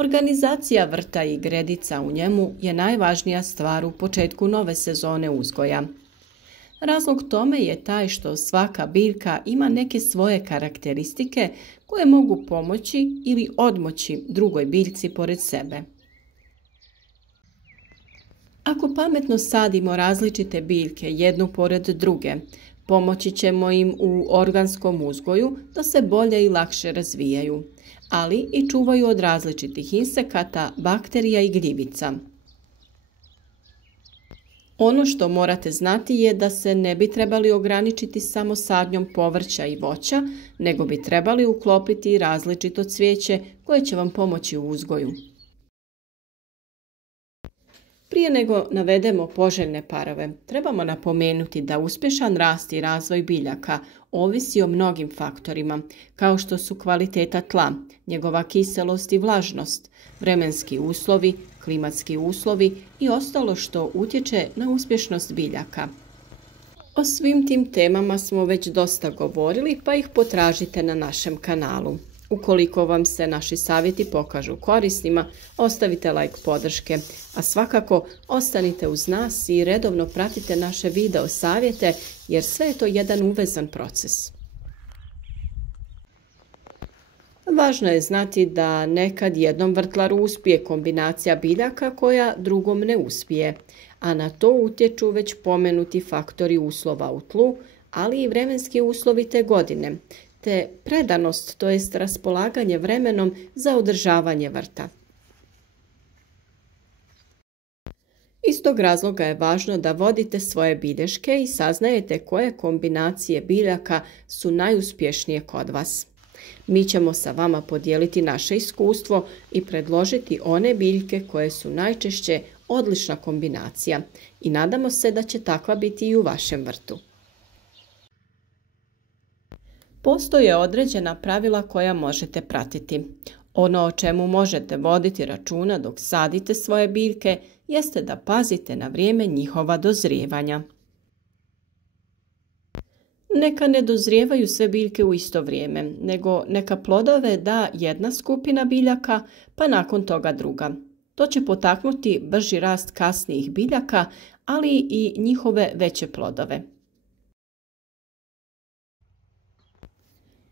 Organizacija vrta i gredica u njemu je najvažnija stvar u početku nove sezone uzgoja. Razlog tome je taj što svaka biljka ima neke svoje karakteristike koje mogu pomoći ili odmoći drugoj biljci pored sebe. Ako pametno sadimo različite biljke jednu pored druge, pomoći ćemo im u organskom uzgoju da se bolje i lakše razvijaju, ali i čuvaju od različitih insekata, bakterija i gljivica. Ono što morate znati je da se ne bi trebali ograničiti samo sadnjom povrća i voća, nego bi trebali uklopiti različito cvijeće koje će vam pomoći u uzgoju. Prije nego navedemo poželjne parove, trebamo napomenuti da uspješan rast i razvoj biljaka ovisi o mnogim faktorima, kao što su kvaliteta tla, njegova kiselost i vlažnost, vremenski uslovi, klimatski uslovi i ostalo što utječe na uspješnost biljaka. O svim tim temama smo već dosta govorili, pa ih potražite na našem kanalu. Ukoliko vam se naši savjeti pokažu korisnima, ostavite like podrške, a svakako ostanite uz nas i redovno pratite naše video savjete jer sve je to jedan uvezan proces. Važno je znati da nekad jednom vrtlaru uspije kombinacija biljaka koja drugom ne uspije, a na to utječu već pomenuti faktori uslova u tlu, ali i vremenski uslovi te godine, te predanost, to jest raspolaganje vremenom za održavanje vrta. Iz tog razloga je važno da vodite svoje bilješke i saznajete koje kombinacije biljaka su najuspješnije kod vas. Mi ćemo sa vama podijeliti naše iskustvo i predložiti one biljke koje su najčešće odlična kombinacija i nadamo se da će takva biti i u vašem vrtu. Postoje određena pravila koja možete pratiti. Ono o čemu možete voditi računa dok sadite svoje biljke jeste da pazite na vrijeme njihova dozrijevanja. Neka ne dozrijevaju sve biljke u isto vrijeme, nego neka plodove da jedna skupina biljaka, pa nakon toga druga. To će potaknuti brži rast kasnijih biljaka, ali i njihove veće plodove.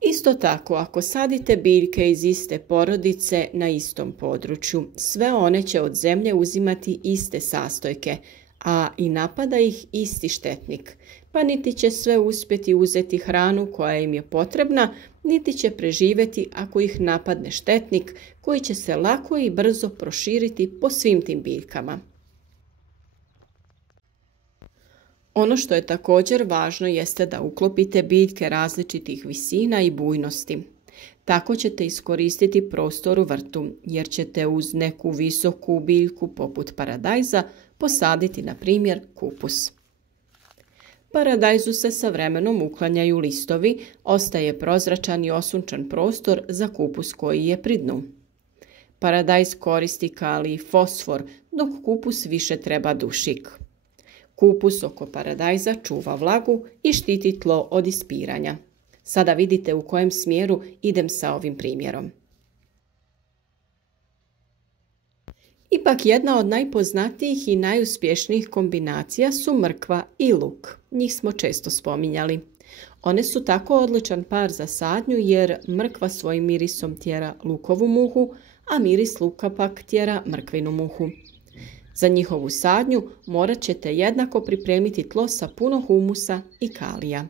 Isto tako, ako sadite biljke iz iste porodice na istom području, sve one će od zemlje uzimati iste sastojke, a i napada ih isti štetnik, pa niti će sve uspjeti uzeti hranu koja im je potrebna, niti će preživjeti ako ih napadne štetnik koji će se lako i brzo proširiti po svim tim biljkama. Ono što je također važno jeste da uklopite biljke različitih visina i bujnosti. Tako ćete iskoristiti prostor u vrtu, jer ćete uz neku visoku biljku poput paradajza posaditi, na primjer, kupus. Paradajzu se sa vremenom uklanjaju listovi, ostaje prozračan i osunčan prostor za kupus koji je pri dnu. Paradajz koristi kalij i fosfor, dok kupus više treba dušik. Kupus oko paradajza čuva vlagu i štiti tlo od ispiranja. Sada vidite u kojem smjeru idem sa ovim primjerom. Ipak jedna od najpoznatijih i najuspješnijih kombinacija su mrkva i luk. Njih smo često spominjali. One su tako odličan par za sadnju jer mrkva svojim mirisom tjera lukovu muhu, a miris luka pak tjera mrkvinu muhu. Za njihovu sadnju morat ćete jednako pripremiti tlo sa puno humusa i kalija.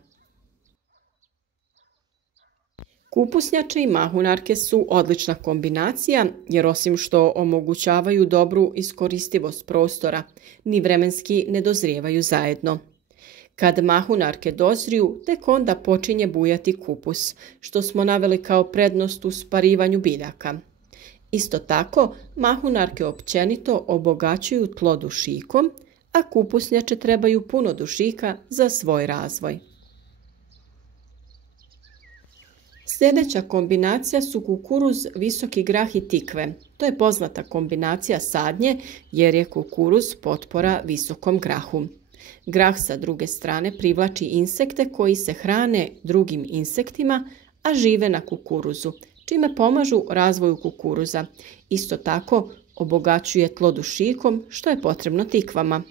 Kupusnjače i mahunarke su odlična kombinacija jer osim što omogućavaju dobru iskoristivost prostora, ni vremenski ne dozrijevaju zajedno. Kad mahunarke dozriju, tek onda počinje bujati kupus, što smo naveli kao prednost u sparivanju biljaka. Isto tako, mahunarke općenito obogaćuju tlo dušikom, a kupusnjače trebaju puno dušika za svoj razvoj. Sljedeća kombinacija su kukuruz, visoki grah i tikve. To je poznata kombinacija sadnje jer je kukuruz potpora visokom grahu. Grah sa druge strane privlači insekte koji se hrane drugim insektima, a žive na kukuruzu, čime pomažu razvoju kukuruza. Isto tako obogaćuje tlo dušikom, što je potrebno tikvama.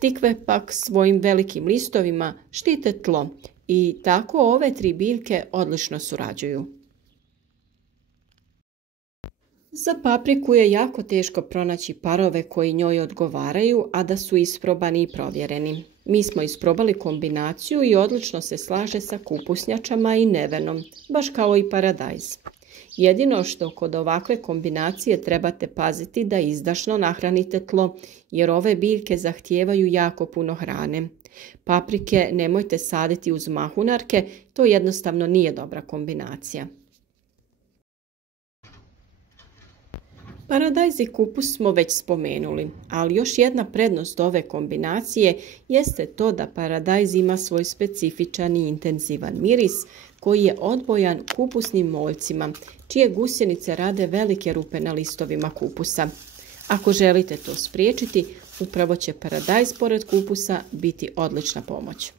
Tikve pak svojim velikim listovima štite tlo i tako ove 3 biljke odlično surađuju. Za papriku je jako teško pronaći parove koji njoj odgovaraju, a da su isprobani i provjereni. Mi smo isprobali kombinaciju i odlično se slaže sa kupusnjačama i nevenom, baš kao i paradajz. Jedino što kod ovakve kombinacije trebate paziti da izdašno nahranite tlo, jer ove biljke zahtijevaju jako puno hrane. Paprike nemojte saditi uz mahunarke, to jednostavno nije dobra kombinacija. Paradajz i kupus smo već spomenuli, ali još jedna prednost ove kombinacije jeste to da paradajz ima svoj specifičan i intenzivan miris koji je odbojan kupusnim moljcima, čije gusjenice rade velike rupe na listovima kupusa. Ako želite to spriječiti, upravo će paradajz pored kupusa biti odlična pomoć.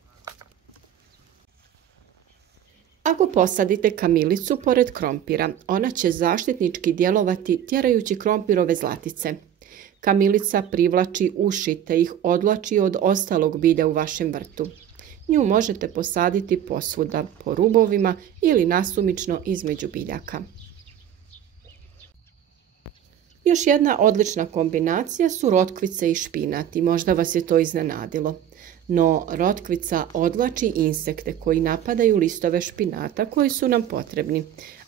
Ako posadite kamilicu pored krompira, ona će zaštitnički djelovati tjerajući krompirove zlatice. Kamilica privlači uši te ih odvlači od ostalog bilja u vašem vrtu. Nju možete posaditi posvuda, po rubovima ili nasumično između biljaka. Još jedna odlična kombinacija su rotkvice i špinat i možda vas je to iznenadilo. No, rotkvica odvlači insekte koji napadaju listove špinata koji su nam potrebni,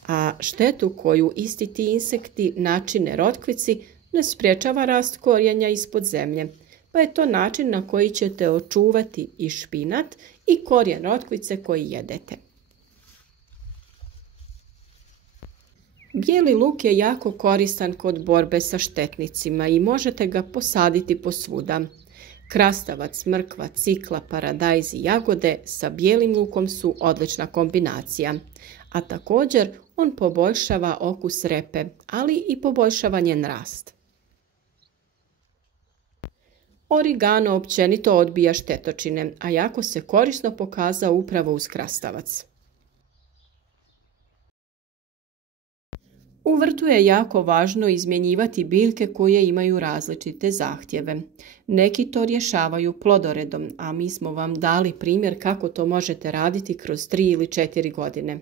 a štetu koju isti ti insekti načine rotkvici ne sprječava rast korijenja ispod zemlje, pa je to način na koji ćete očuvati i špinat i korijen rotkvice koji jedete. Bijeli luk je jako koristan kod borbe sa štetnicima i možete ga posaditi posvuda. Krastavac, mrkva, cikla, paradajz i jagode sa bijelim lukom su odlična kombinacija, a također on poboljšava okus repe, ali i poboljšava njen rast. Origano općenito odbija štetočine, a jako se korisno pokazao upravo uz krastavac. U vrtu je jako važno izmjenjivati biljke koje imaju različite zahtjeve. Neki to rješavaju plodoredom, a mi smo vam dali primjer kako to možete raditi kroz 3 ili 4 godine.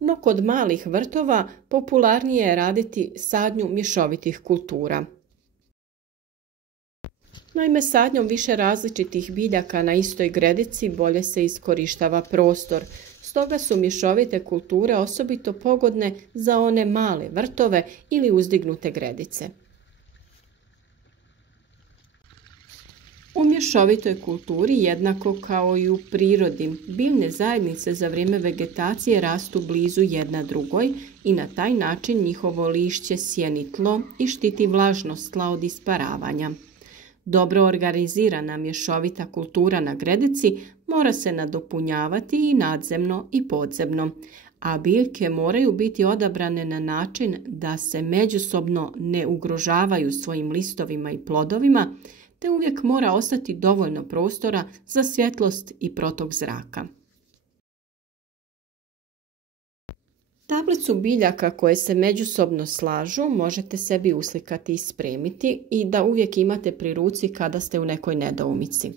No kod malih vrtova popularnije je raditi sadnju mješovitih kultura. Naime, sadnjom više različitih biljaka na istoj gredici bolje se iskorištava prostor, stoga su mješovite kulture osobito pogodne za one male vrtove ili uzdignute gredice. U mješovitoj kulturi, jednako kao i u prirodi, biljne zajednice za vrijeme vegetacije rastu blizu jedna drugoj i na taj način njihovo lišće sjeni tlo i štiti vlažnost tla od isparavanja. Dobro organizirana mješovita kultura na gredici mora se nadopunjavati i nadzemno i podzemno, a biljke moraju biti odabrane na način da se međusobno ne ugrožavaju svojim listovima i plodovima, te uvijek mora ostati dovoljno prostora za svjetlost i protok zraka. Tablicu biljaka koje se međusobno slažu možete sebi uslikati i spremiti i da uvijek imate pri ruci kada ste u nekoj nedoumici.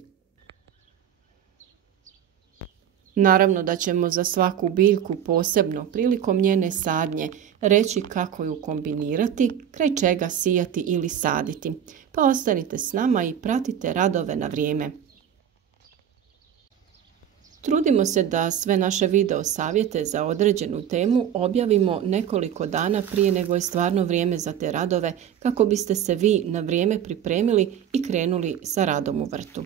Naravno da ćemo za svaku biljku posebno prilikom njene sadnje reći kako ju kombinirati, kraj čega sijati ili saditi, pa ostanite s nama i pratite radove na vrijeme. Trudimo se da sve naše video savjete za određenu temu objavimo nekoliko dana prije nego je stvarno vrijeme za te radove kako biste se vi na vrijeme pripremili i krenuli sa radom u vrtu.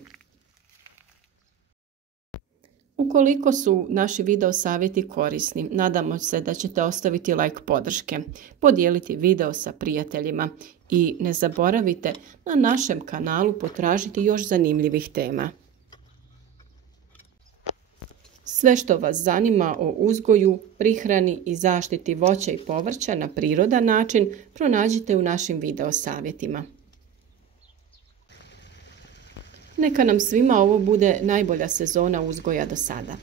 Ukoliko su naši video savjeti korisni, nadamo se da ćete ostaviti like podrške, podijeliti video sa prijateljima i ne zaboravite na našem kanalu potražiti još zanimljivih tema. Sve što vas zanima o uzgoju, prihrani i zaštiti voća i povrća na prirodan način pronađite u našim video savjetima. Neka nam svima ovo bude najbolja sezona uzgoja do sada.